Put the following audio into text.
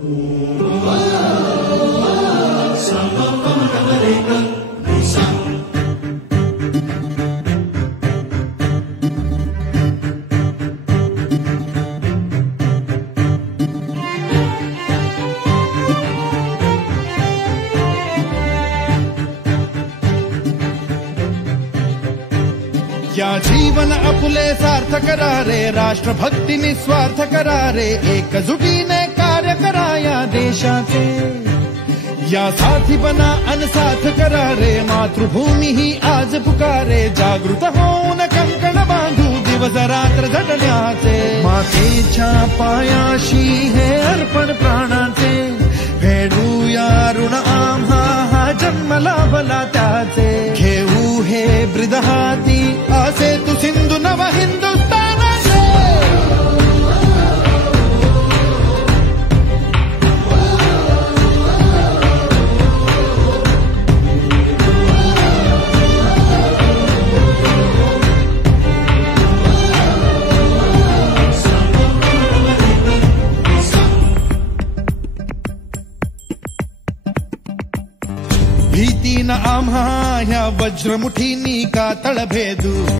या जीवन आपुले सार्थ करा रे, राष्ट्रभक्ती निस्वार्थ करा रे, एकजुटीने कार्य करा या देशाचे. या साथी बना अनसाथ करा रे, मातृभूमी ही आज पुकारे. जागृत होऊन कंकण बांधू दिवस रात्र झटण्याचे. मातेच्या पायाशी हे अर्पण प्राणाचे, फेडूया ऋण आम्हा हा जन्म लाभला त्याचे. घेऊ हे ब्रिद हाती असे तू सिंधू नव हिंदुस्थानाचे. भीतीन आम्हा ह्या वज्रमुठीनी का तळभेदू.